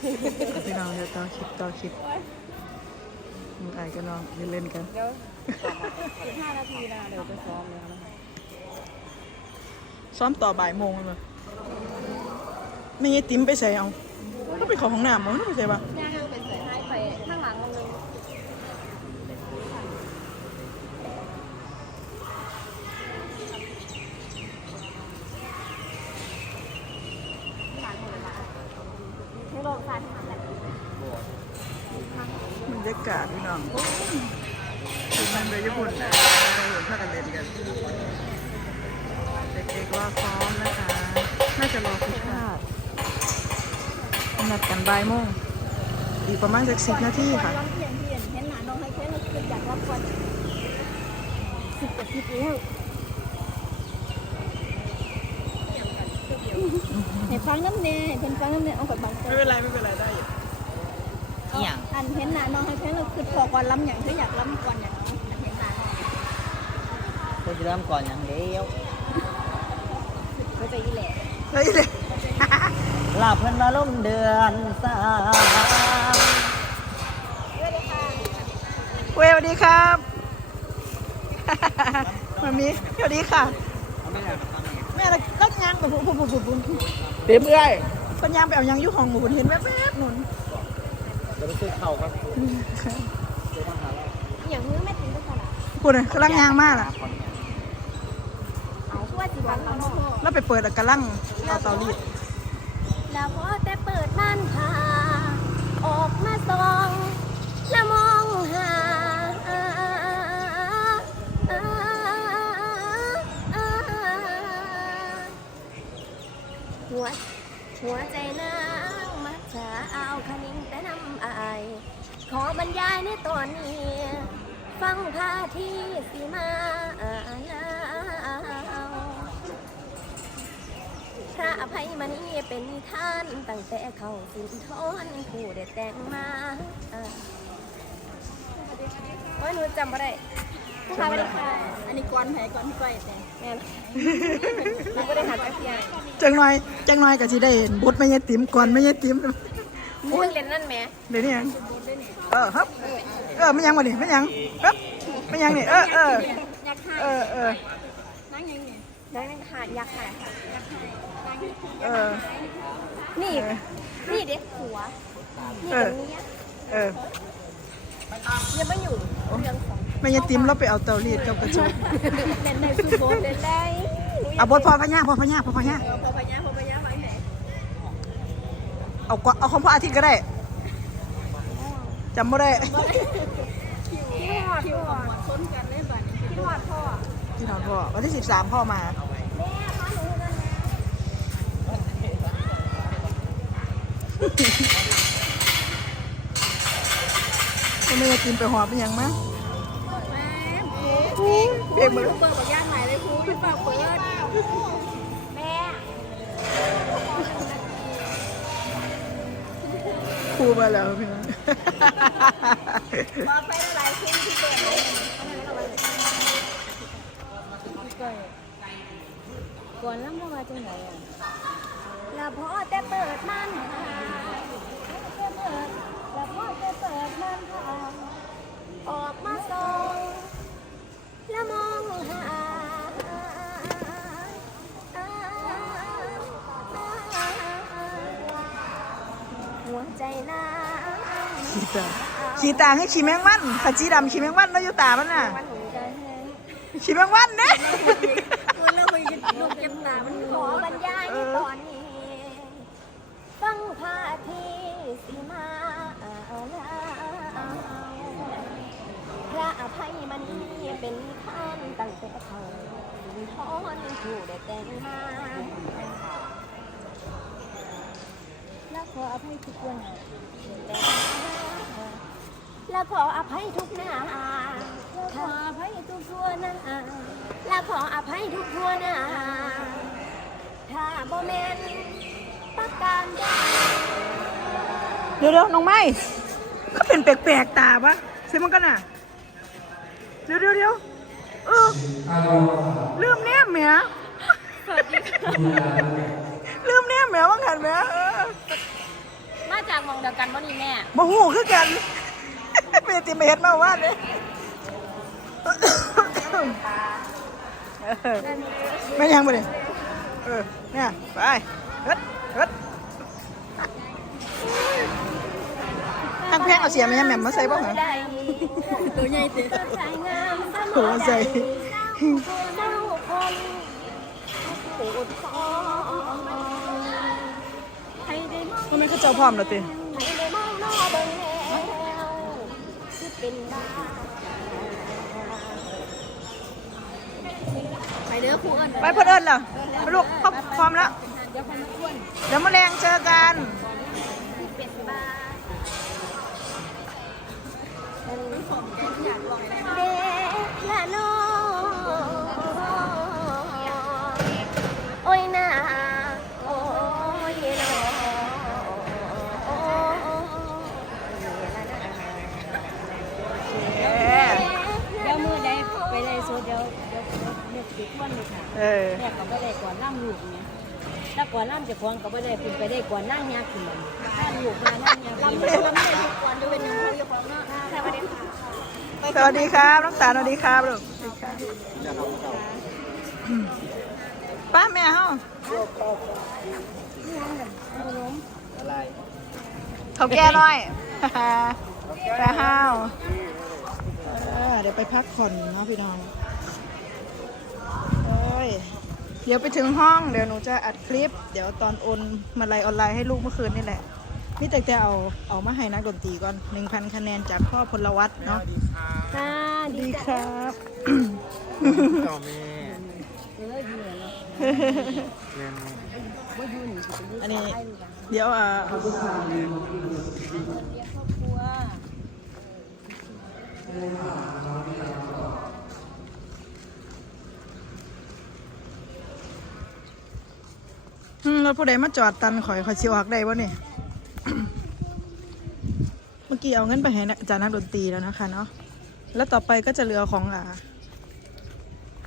พี่น้องเดี๋ยวต่อคลิปต่อคลิปมึงอายกันน้องเล่นๆกัน เดี๋ยวสิบห้านาทีนะเดี๋ยวไปซ้อมแล้วนะคะซ้อมต่อบ่ายโมงเลยไม่ยายติ๋มไปใส่เอาก็ไปเขอห้องน้ำมั้งไปใส่ปะ ย่างเป็นสายให้ไปข้างหลังมันเลยให้ลงสายทางแบบ บ รรยากาศพี่น้องคือมันไปญี่ปุ่นนะเราเห็นพากันเล่นกัน เด็กๆรอซ้อมนะคะ น่าจะรอคุณชาตินัดกันบ่ายโมงอีกประมาณสักสิบนาทีค่ะร้องเพียนเพียนเห็นหนาน้องให้แค่เราขึ้นจากรอบก่อนสิบกว่าทีแล้วเห็นฟังน้ำเนยเห็นฟังน้ำเนยเอากับบางคไม่นเป็นไรไม่เป็นไรได้อยู่อย่าง อันเห็นหนาน้องให้แค่เราคือพอก่อนล้ำอย่างก็อยากล้ำก่อนอย่างน้องอันเห็นหนาน้องก็จะเริ่มก่อนอย่างเดียวก็จะอีแหล่เฮ้ยเลยลาเพิ่นมาล่มเดือนสามด้วยเลยค่ะเว้ยสวัสดีครับมามีสวัสดีค่ะ แม่ละลักยางไปพุ่นพุ่นพุ่นพุ่นพุ่นเต็มเลยเพิ่นยางไปเอายางอยู่ห้องหมูเห็นแวบๆหนุนจะ ไปซื้อข้าวครับอย่างมือไม่ถึงก็ขนาดพุ่นน่ะกำลังยางมากล่ะ เอาช่วยสิวันละพ่อแล้วไปเปิดอะกำลังเอาเตารีดแล้วพอแต่เปิดม่านผ้าออกมาส่องแล้วมองหาหัวหัวใจนางมักจะเอาคนิ่งแต่น้ำอาย ขอบรรยายในตอนนี้ ฟังพาที่สีมาแล้วพระอภัยมณีเป็นนิทานตั้งแต่เขาสินทอนผู้ได้แต่งมาโอ้ยหนูจำไม่ได้ผู้ค้าไม่ได้ค่ะอันนี้ก่อนแพ้ก่อนพี่ก้อยแต่แม่นหนูไม่ได้หาจักรยานจังหน่อยจังหน่อยก็สิได้เห็นบทไม่ยายติ๋มก่อนไม่ยายติ๋ม พูดเล่นนั่นแหมเดี๋ยวนี้ยังเออครับ เออไม่ยังมาดิไม่ยังครับไม่ยังนี่เออเออยักษ์หาเออเออนั่งยังไงนั่งยังหายักษ์หายักษ์หาเออนี่นี่เด็กหัวนี่เอตอรงนี้เออยังไม่อยู่เรื่องของไม่ยายติ๋มเราไปเอาเตารีดกับกระชุบเล่นในซูโบเล่นได้เอาบทพอพญาพอพญาพอพญา พอพญาพอพญาไว้ไหน เอากว่าเอาของพระอาทิตย์ก็ได้จำไม่ได้พี่หอดพี่หอดชนกันเลยบ้านนี้พี่หอดพ่อที่นอนพ่อวันที่สิบสามพ่อมาแม่พ่อหนูนั่นนะก็ไม่ยายติ๋มไปหอบเป็นหยังมั้งแม่เบรกมือเปิดบอกย่างไหนเลยครูพี่เปิดเปิด ครูมาแล้วพี่น้องมาไปหลายเพลงที่เปิดเลยก่อนล้ำเข้ามาจังไหนอะลาพอแต่เปิดมันแต่ ขี่ตาขี่ตาให้ขี่แมงวันขจีดำขี่แมงวันแล้วอยู่ตามันน่ะำมันหนูจะให้ขี่แมงวันเนี่ยมันเริ่มไปยึดลูกเก็บตามันขอบรรยายในตอน ขออภัยทุกวันและขออภัยทุกหน้าและขออภัยทุกทั่วหน้าและขออภัยทุกทั่วหน้าถ้าบ่แม่นประการใดเดี๋ยวเดี๋ยวน้องไม้ก็เป็นแปลกๆตาปะใช่มันกันน่ะเดี๋ยวเดี๋ยวเดี๋ยวเออลืมแนมแหมลืมแนมแหมว่างหันแหมเออมา จากหมองยวกันบ่นี่แม่บ่หูคือกัน เมติเมตมาว่าเลยเออไม่ยังบ่เนี่ยเออเนี่ยไปเฮ็ดเฮ็ดทางแพงเอาเสียมันยังแหม่มมาใส่บ่เหรอตัวใหญ่ติใจงามโหใส่เจ้าคนโปรดขอให้ ได้มองทำไมเขาเจ้าพร้อมแล้วติให้ได้มองหน้าเบิ่งแล้วคือเป็นบ้าไปเด้อครูเอิ้นไปเพิ่นเอิ้นล่ะไปลูกครบพร้อมแล้ว เดี๋ยวคนมาอ้วนเดี๋ยวมาแรงเจอกันเป็นบ้าเด็กละน้อง ถ้าก่อนล่ำจะควงก็ไม่ได้ขึ้นไปได้ก่อนนั่งยากขึ้นมันถ้าลูกมานั่งยากขึ้นล่ำเลยล่ำเลยทุกก่อนจะเป็นหนึ่งเขาจะควงเนาะสวัสดีค่ะสวัสดีครับน้องสาวสวัสดีครับลูกป้าแม่เฮาเขาแก่หน่อยแปะห้าวเออเดี๋ยวไปพักผ่อนเนาะพี่น้องโอ้ย เดี๋ยวไปถึงห้อง เดี๋ยวหนูจะอัดคลิป เดี๋ยวตอนโอนมาลัยออนไลน์ให้ลูกเมื่อคืนนี่แหละนี่แต่จะเอาเอามาให้นักดนตรีก่อน1,000คะแนนจากพ่อพลวัตเนาะค่ะดีครับต่อแม่เอออยู่เนาะแม่ว่าอยู่นี่สิเป็นอันนี้เดี๋ยวอ่าครอบครัว อืมร ถผู้ใดมาจอดตันข่อยข่อยสิออกได้บ่เนี่ยเมื่อกี้เอาเงินไปให้อาจารย์นักดนตรีแล้วนะคะเนาะแล้วต่อไปก็จะเหลือของอ่า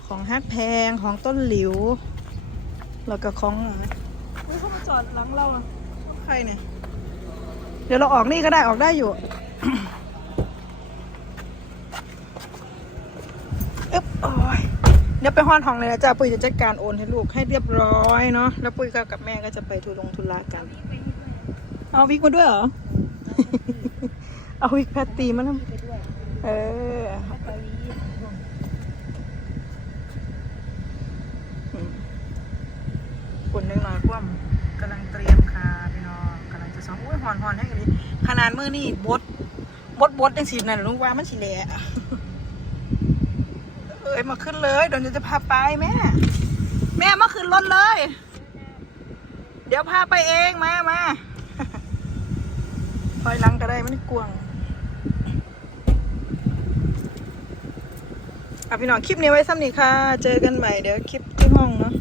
ของฮักแพงของต้นหลิว แล้วก็ของอ่าเฮ้ยเขามาจอดหลังเราอะใครเนี่ยเดี๋ยวเราออกนี่ก็ได้ออกได้อยู่ อึ๊บโอ้ย เดี๋ยวไปห้อนทองเลยนะจ้าปุ้ยจะจัดการโอนให้ลูกให้เรียบร้อยเนาะแล้วปุ้ยก็กับแม่ก็จะไปทุลงทุลากัน เอาวิกมาด้วยเหรอ เอาวิกแพตตีมาทำเอออืมปุ่นหนึ่งหน่อยคว่ำกำลังเตรียมค่ะพี่น้องกำลังจะซ้อมอุ้ยหอนหอนให้กันดีขนาดมือนี่บดบดบดจังสีนั่นลุงว่ามันสีแหละเอ้ ยมาขึ้นเลยเดี๋ยวหนูจะพาไปแม่ แม่มาขึ้นรถเลย เดี๋ยวพาไปเองมามาถอยหลังก็ได้ไม่ได้กวงอะพี่น้องคลิปนี้ไว้ซ้ำนี่ค่ะ เจอกันใหม่เดี๋ยวคลิปที่ห้องเนาะ